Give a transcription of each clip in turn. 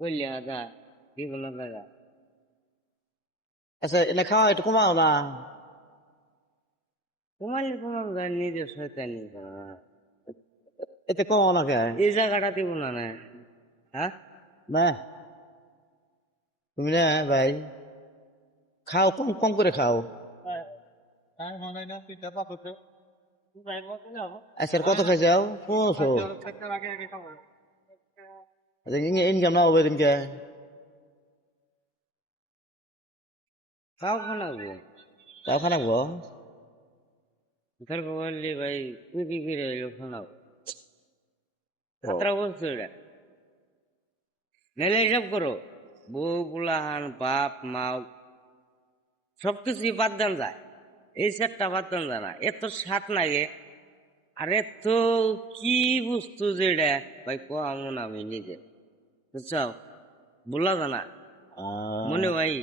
কইলে দা বিভিন্ন জায়গা আচ্ছা এনে খাওয়া একটু কমাও না। কমাইলে কমাবো না, নিজের শয়তানি করা। এতে কমাও না কে? এই জায়গাটা দিব না না, হ্যাঁ না তুমি না ভাই, খাও কম কম করে খাও। আজকের কত খাই যাও? 1500। ইনকাম না হবে দিনকে। খাও খানাবো। তাও খানা গো। তারপর বললি ভাই তুই কি ফিরে এলো খানাবো, ও, খাতরা বলছো এটা। নাহলে এসব করো, বউ পুলাহান বাপ মাও সবকিছুই বাদ দেন যায়, এই সেটটা বাদ দেন যায় না, এত স্বাদ লাগে। আর এত কি বস্তু যেটা ভাই কমন আমি নিজে, বুঝছো, বলা জানা মনে ভাই।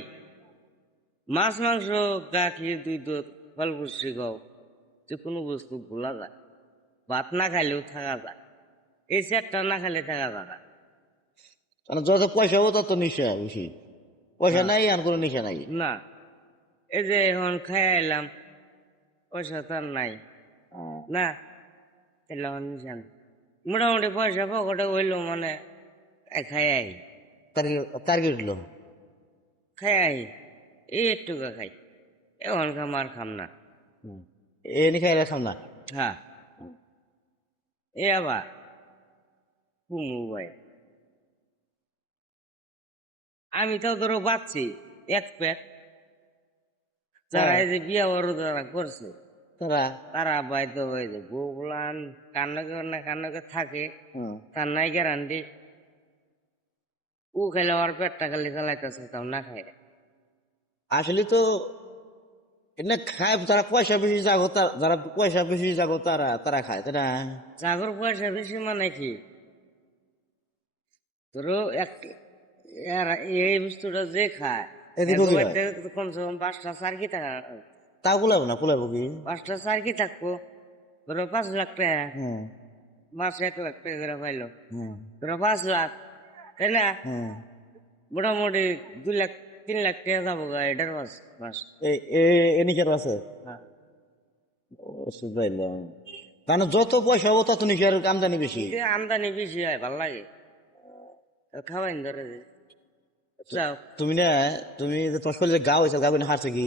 মাছ মাংস গাখীর দুই দুধ ফল পুষ্টি খাও, যে কোনো বস্তু ভোলা যায়, ভাত না খাইলেও থাকা যায়, এই সেটটা না খাইলে থাকা যায় না। মানে যত পয়সা হবো তত নিশা বেশি। পয়সা হ্যাঁ, নাই আর কোনো নিশা নাই। না এই যে এখন খাই এলাম, পয়সা তো আর নাই না, তাহলে এখন নিশান মোটামুটি পয়সা পকেটে হইলো মানে খাই আই, টার্গেট উঠলো। খাই আই, এই একটু খাই, এখন খাম আর খাম না। এ নি খাই রাখাম না। হ্যাঁ, এ আবার কুমু ভাই, আমি তো ধরো বাঁচছি এক পেট, যারা হ্যাঁ এই যে বিয়া বড় যারা করছে তারা। তারা বাইদ হয়ে যায়, বউগুলান কান্নাকে না কান্নাকে থাকে, হুম। তার নাই গ্যারান্টি। ও খেলে আর পেটটা খালি চালাইতেছে, তাও না খায়। আসলে তো এনে খায় যারা পয়সা বেশি যাগো, যারা পয়সা বেশি যাগো তারা তারা খায় তাই না? জাগর পয়সা বেশি মানে কি, ধরো এক এই বস্তুটা যে খায়, এদিকে এগো বুঝি হয়। বাড়িতে কমসে কম 5টা সার্কি থাকা, তা গুলাবো না, কুলাবো কি? 5টা সার্কি থাকবো, ধরো 5 লাখ টাকা, হুম। মাসে 1 লাখ টাকা করে পাইলো, হুম। ধরো 5 লাখ, তাই না? হুম। মোটামুটি 2 লাখ 3 লাখ টাকা যাবো গা এটার মাস মাস। এই এনিকের আছে। হ্যাঁ, বুঝাইলাম। কারণ যত পয়সা হবো তত নিশার আমদানি বেশি। এতে আমদানি বেশি হয়, ভাল লাগে, খাওয়াইন ধরে যে যাও। তুমি না, তুমি যে তোমার শরীরে গা হয়েছে, গা করে হারছে কি?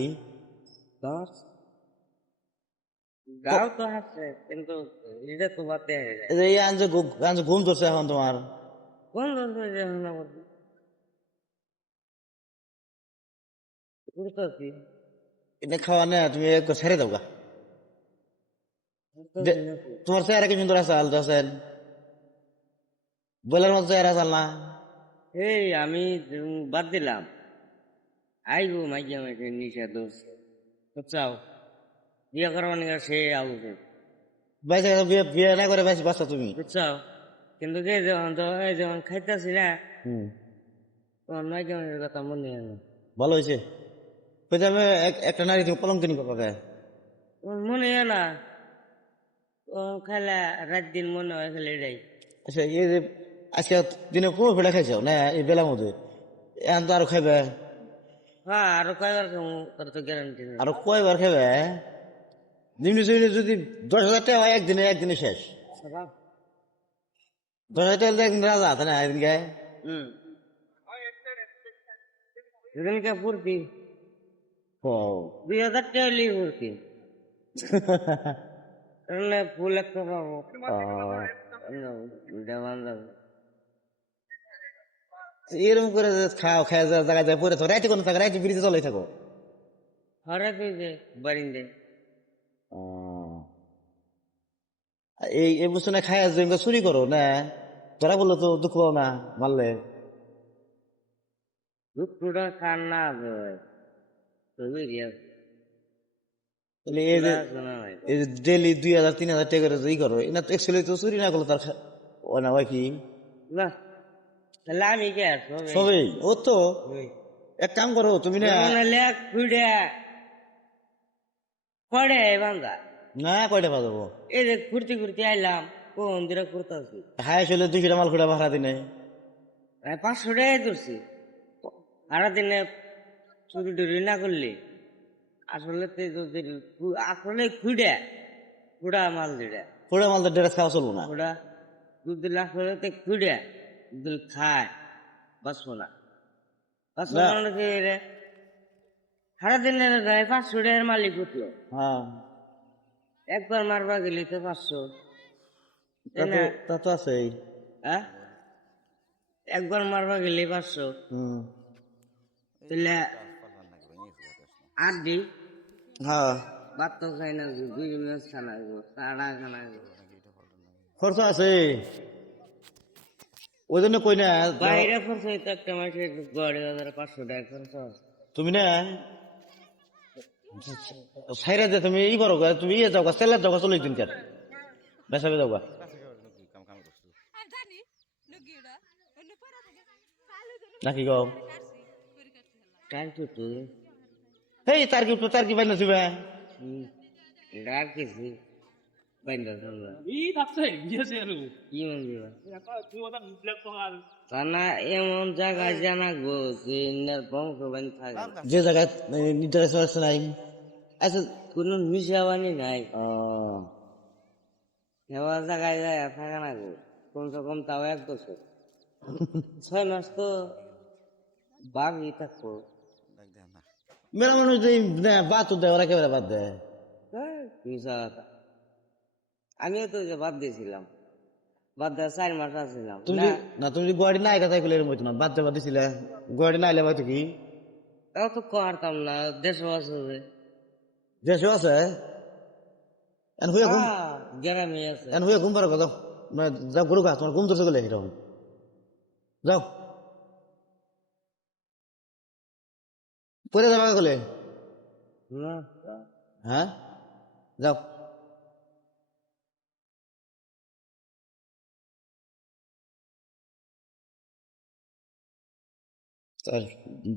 গাও তো আছে কিন্তু এটা তো বাদ দেওয়া যায়। এই যে এই আন যে ঘুম ধরছে এখন তোমার। কোন যন্ত্র যে না করবি করতেছি, এটা খাওয়া না, তুমি একবার ছেড়ে দাও গা। করতেছি নাকি। তোমার চেহারা কি সুন্দর আছে, আলতো আছেন, বলার মতো চেহারা আসাল না। এই আমি বাদ দিলাম, আইবো মাইকে মাইকে নিশা দোষ, বুঝছাও, বিয়ে করবার নিয়ে সে আউছে, বাইসে বিয়ে বিয়ে না করে বাইসে বাঁচা তুমি। বুঝছাও। কিন্তু যে যখন তো এই যখন খাইতেছি না, হুম। তখন মাইকে মাইকের কথা মনে হয় না। ভালো হয়েছে। কইতে আমি একটা নারী তুমি কলঙ্কিনী করবা কে? তখন মনে হয় না, তখন খাইলে রাত দিন মনে হয় খালি এটাই। আচ্ছা এই যে আজকে দিনে কোনো ফেলা খাইছো না এই বেলার মধ্যে, এখন তো আরো খাইবে। হ্যাঁ, আরো কয়বার খাবো তার তো গ্যারান্টি নেই। আরো কয়বার খাইবে? দিনে দিনে যদি 10,000 টাকা হয় একদিনে, একদিনে শেষ। 10,000 টাকা হলে একদিন রাজা তাই না একদিনকে? হুম, সেদিনকে ফুর্তি ও 2,000 টাকা হলেই ফুর্তি, তাহলে ফুল একটা পাবো, দেওয়ান যাবে। এরকম করে যে খাও খাই জায়গায় যায় পরে থাকো, রাইতে কোনো থাকো, রাইতে বিড়িতে চলে থাকো। হরে তুই যে বারিন্দে এই এই বস্তু না খাই যে চুরি করো না, ধরা বললো তো দুঃখ পাও না মারলে? দুঃখটা কার না আছে ভাই, তুই তাহলে দুঃখটা আছে না ভাই। এই যে ডেলি 2,000 3,000 টাকা করে যে ই করো, এটা তো একচুয়ালি তো চুরি না করলো তার ও না হয় কি? না, তাহলে আমি কে আর সবে সবই ও তো। এক কাম করো তুমি না। যেমন লেখ ফুটে পড়ে বান্ধা, না কয়টা বাজাবো? এই যে ঘুরতে ঘুরতে আইলাম, কোন দিকে ঘুরতেছি, হাই আসলে 200 মাল খুঁড়া ভাড়া দিনে। প্রায় 500 টাকাই ধরছি। সারাদিনে চুরি টুরি না করলে আসলে তো যদি আসলে খুঁড়া মাল যেটা পুরো মালদের ড্রেস খাওয়া চলবো না। খুঁড়া দুধ দিলে আসলে তো খুঁড়া দুধ খায় বাঁচবো না বাঁচবো না। না মানে কি রে? সারাদিনে প্রায় 500 টাকার মালিক উঠলো, হ্যাঁ, একবার মারবা গেলে তো 500, তা তাই তো না? তা তো আছেই। হ্যাঁ, একবার মারবা গেলে 500, হুম। তাহলে 8 দিন হ্যাঁ, ভাত তো খাই না, 2 মাস খানা চাড়া খানা খরচ আছে, ওই জন্য কই না। বাইরে খরচ হইতো একটা মাসে 500 টাকা খরচ হয়। তুমি না সাইরা যে তুমি ই করো গা, তুমি ইয়ে যাও গা, সেলার যাও গা, চলে দিন কেন বেসাবে যাও গা নাকি গো। টাইম তো তুই হেই তার কি বাইনা ছিবা। ডাক কিছু বাইন্দা চলবা কি মন দিবা তা না, এমন জায়গায় জানাবো যে বংশ বান থাকে না। যে জায়গায় ইন্টারেস্ট আছে নাই। আচ্ছা। কোনো মিশাবানি নাই, আহ, এবার জায়গায় যায় থাকে না গো, কমসে কম তাও 1 বছর, 6 মাস তো বাঘই থাকবো। মেলা মানুষ যে বাদ তো দেয়, ওরা একেবারে বাদ দেয়। মিশা কথা। আমিও তো যে বাদ দিয়েছিলাম, বাদ দেওয়া 4 মাস আসছিলাম তুমি না, তুমি যদি গুয়াহাটি না একা থাকলে এরকম হইতো না, বাদ দেওয়া দিছিলে। গুয়াহাটি না এলে হয়তো কি তাও তো করতাম না, দেশও আছে যে। দেশও আছে। এন হুয়ে ঘুম গ্রামে আছে। এন হুয়ে ঘুম পারো যাও, যাও গরু গা, তোমার ঘুম ধরছে গেলে এরকম যাও, পরে যাবা গেলে। না হ্যাঁ, যাও। তার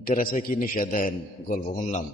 ড্রেসে কি নিষেধ দেন গল্প শুনলাম।